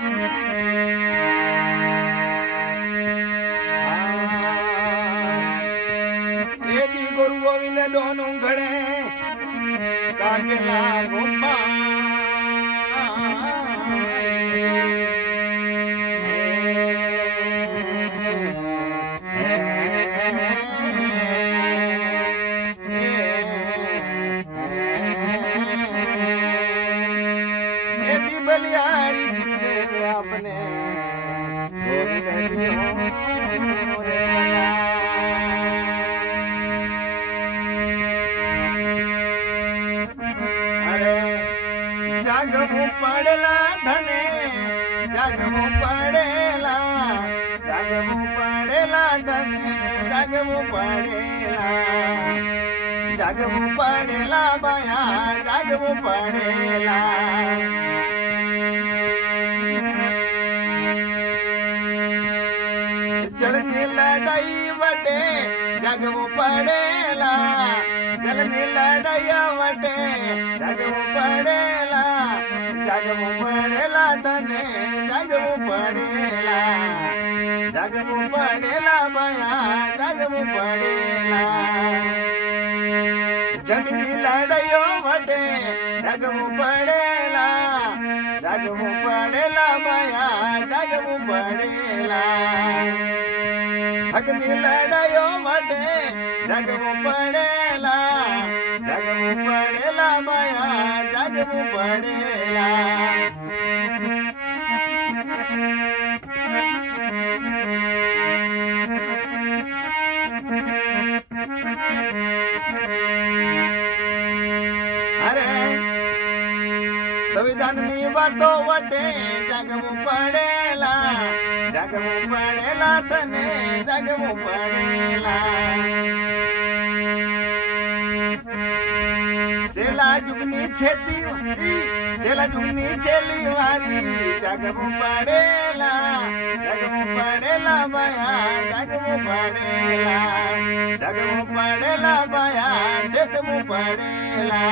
ये जी गुरु गोविंद दोनों खड़े कागेला गोपाल बलियारी देवे अपने गोविंद दियो रे अरे जागमु पड़ेला धने जागमु पड़ेला धने जागमु पड़ेला बाया जागमु पड़ेला जलनी लड़ाई वटे जगमु पड़ेला जलनी लड़ाई वटे जगमु पड़ेला धने जगमु पड़ेला बया जगमु पड़ेला जमीनी लड़ाइयो वटे जगमु पड़ेला बया जगमु पड़ेला अग्नि लड़ायो वटे जगमु पड़ेला माया जगमु पड़ेला अरे संविधान नी बातो वटे जगमु पड़ेला तने जगमु पड़ेला चेला जुगनी छेली वारी जगमु पड़ेला बया जगमु पड़ेला बया छेदमु पड़ेला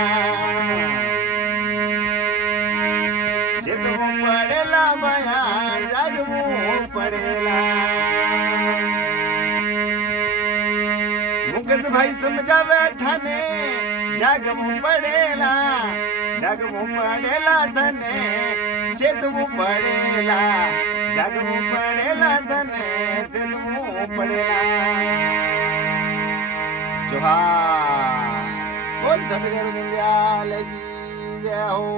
बया जगमु पड़ेला मुकेश भाई समझावे थाने जगमु पड़ेला धने सेतमु पड़ेला जगमु पड़ेला धने सेतमु पड़ेला जोहार बोल सतगुरु दयाल की जय हो।